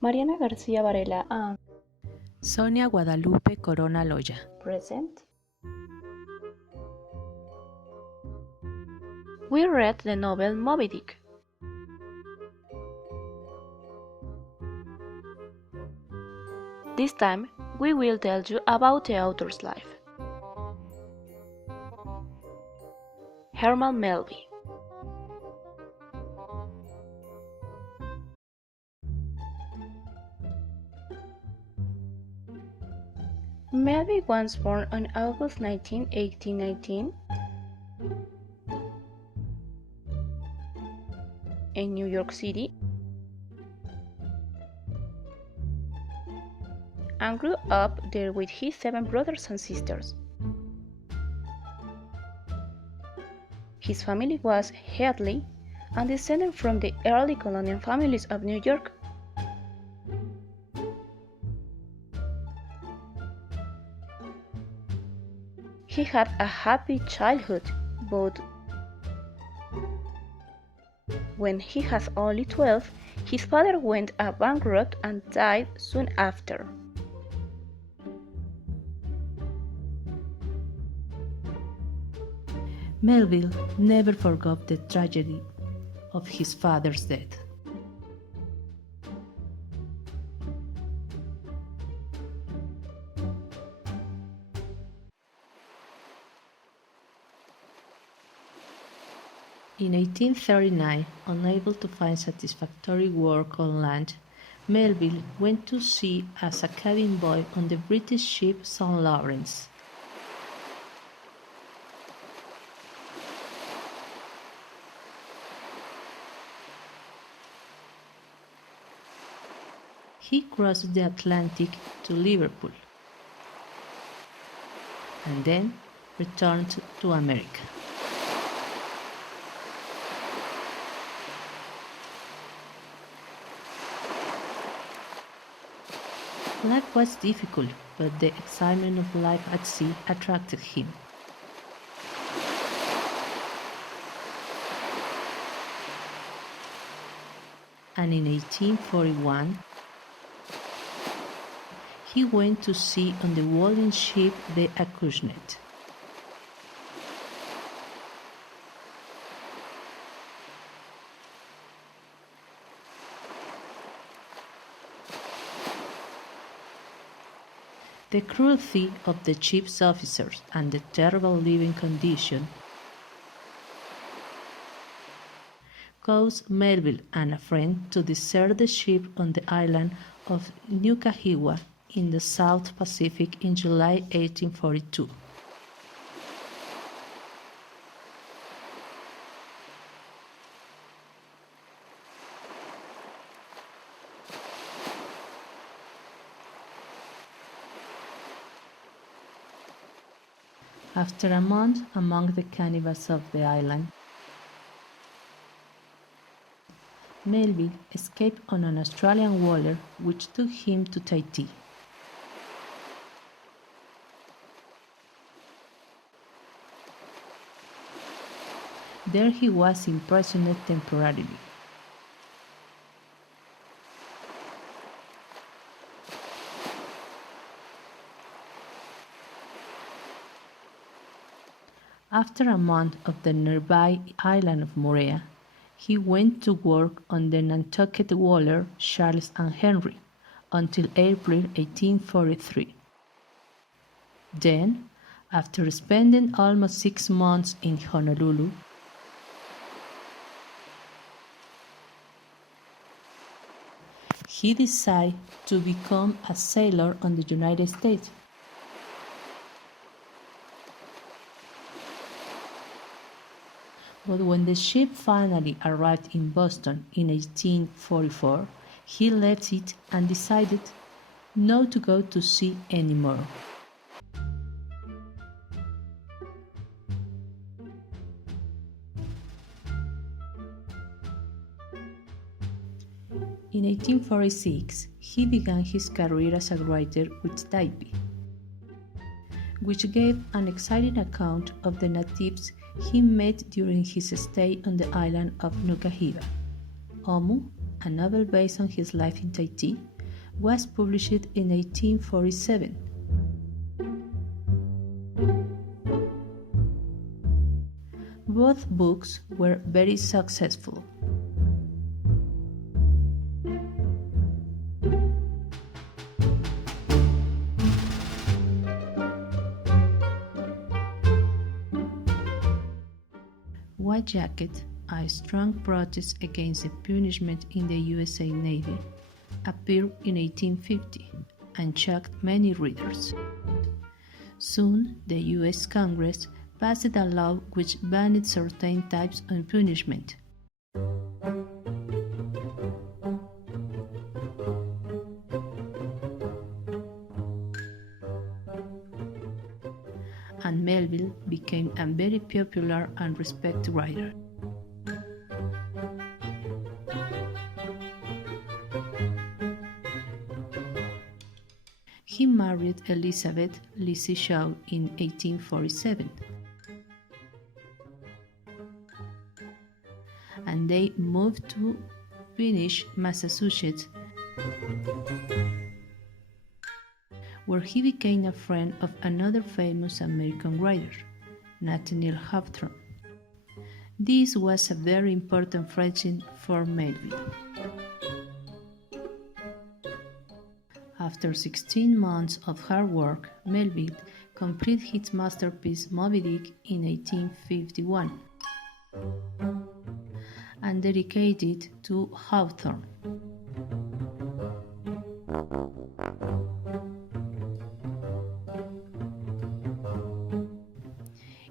Mariana García Varela and Sonia Guadalupe Corona Loya. present. We read the novel Moby Dick. This time, we will tell you about the author's life. Herman Melville. Melville was born on August 19, 1819, in New York City, and grew up there with his 7 brothers and sisters. His family was Headley and descended from the early colonial families of New York. He had a happy childhood, but when he was only 12, his father went bankrupt and died soon after. Melville never forgot the tragedy of his father's death. In 1839, unable to find satisfactory work on land, Melville went to sea as a cabin boy on the British ship St. Lawrence. He crossed the Atlantic to Liverpool and then returned to America. Life was difficult, but the excitement of life at sea attracted him. And in 1841, he went to sea on the whaling ship the Acushnet. The cruelty of the ship's officers and the terrible living condition caused Melville and a friend to desert the ship on the island of Nukahiwa in the South Pacific in July 1842. After a month among the cannibals of the island, Melville escaped on an Australian whaler which took him to Tahiti. There he was imprisoned temporarily. After a month of the nearby island of Moorea, he went to work on the Nantucket whaler Charles and Henry until April 1843. Then, after spending almost 6 months in Honolulu, he decided to become a sailor on the United States. But when the ship finally arrived in Boston in 1844, he left it and decided not to go to sea anymore. In 1846, he began his career as a writer with Typee, which gave an exciting account of the natives he met during his stay on the island of Nukahiva, Omu, a novel based on his life in Tahiti, was published in 1847. Both books were very successful. White Jacket, a strong protest against the punishment in the USA Navy, appeared in 1850 and shocked many readers. Soon, the US Congress passed a law which banned certain types of punishment. And Melville became a very popular and respected writer. He married Elizabeth Lizzie Shaw in 1847, and they moved to Finnish, Massachusetts, where he became a friend of another famous American writer, Nathaniel Hawthorne. This was a very important friendship for Melville. After 16 months of hard work, Melville completed his masterpiece Moby Dick in 1851 and dedicated it to Hawthorne.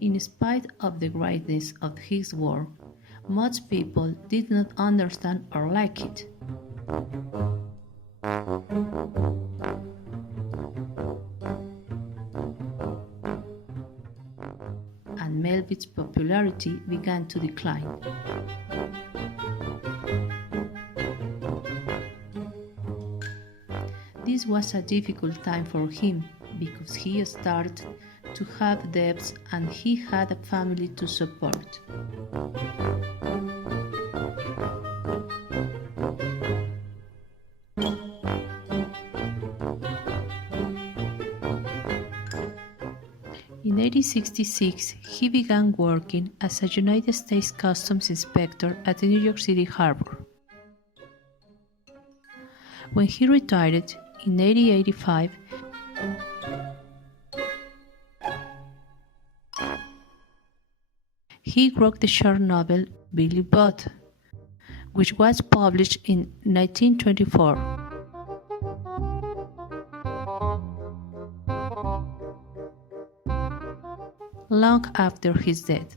In spite of the greatness of his work, most people did not understand or like it. And Melville's popularity began to decline. This was a difficult time for him because he started to have debts and he had a family to support. In 1866, he began working as a United States Customs inspector at the New York City harbor. When he retired in 1885, he wrote the short novel Billy Budd, which was published in 1924. Long after his death.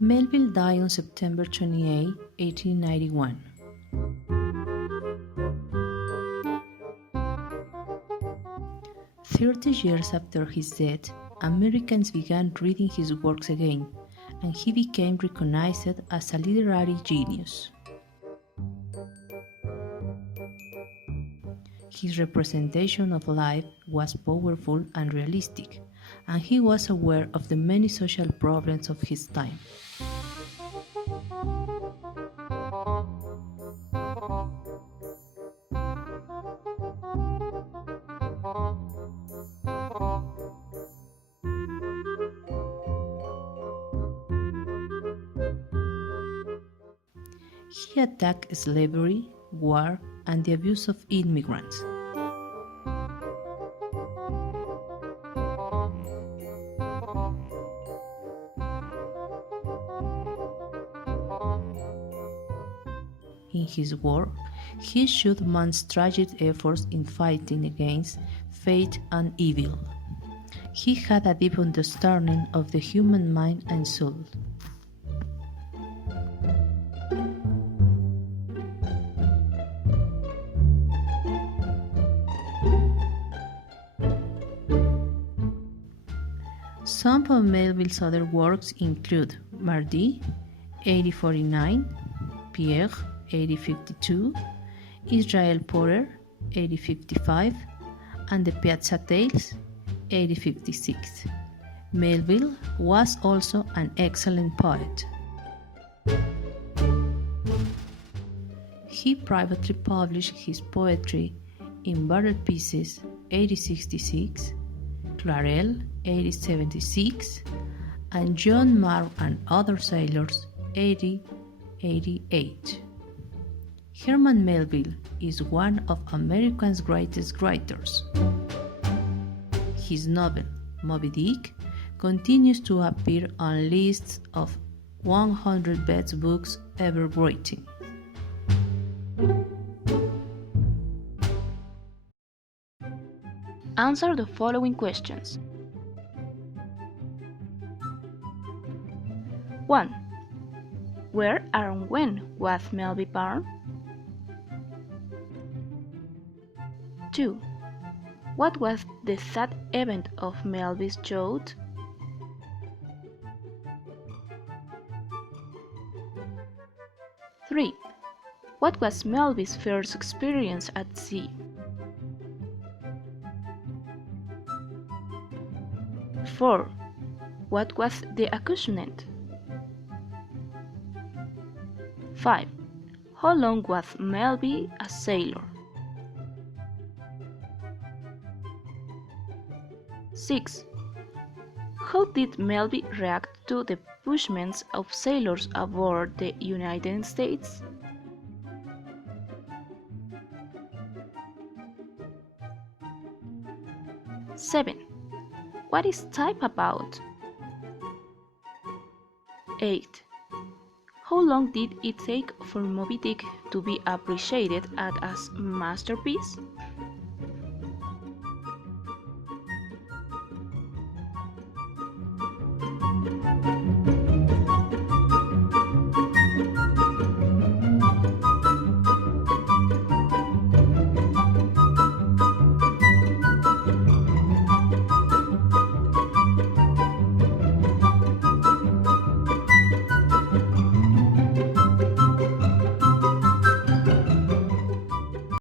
Melville died on September 28, 1891. "30 years after his death, Americans began reading his works again, and he became recognized as a literary genius. His representation of life was powerful and realistic, and he was aware of the many social problems of his time. He attacked slavery, war, and the abuse of immigrants. In his work, he showed man's tragic efforts in fighting against fate and evil. He had a deep understanding of the human mind and soul. Some of Melville's other works include Mardi, 1849, Pierre, 1852, Israel Porter, 1855, and the Piazza Tales, 1856. Melville was also an excellent poet. He privately published his poetry in Barrel Pieces 1866, Clarel 1876, and John Marr and Other Sailors 1888. Herman Melville is one of America's greatest writers. His novel, Moby Dick, continues to appear on lists of 100 best books ever written. Answer the following questions. 1. Where and when was Melville born? 2. What was the sad event of Melville's youth? 3. What was Melville's first experience at sea? 4. What was the accompaniment? 5. How long was Melville a sailor? 6. How did Melville react to the punishments of sailors aboard the United States? 7. What is type about? 8. How long did it take for Moby Dick to be appreciated as a masterpiece?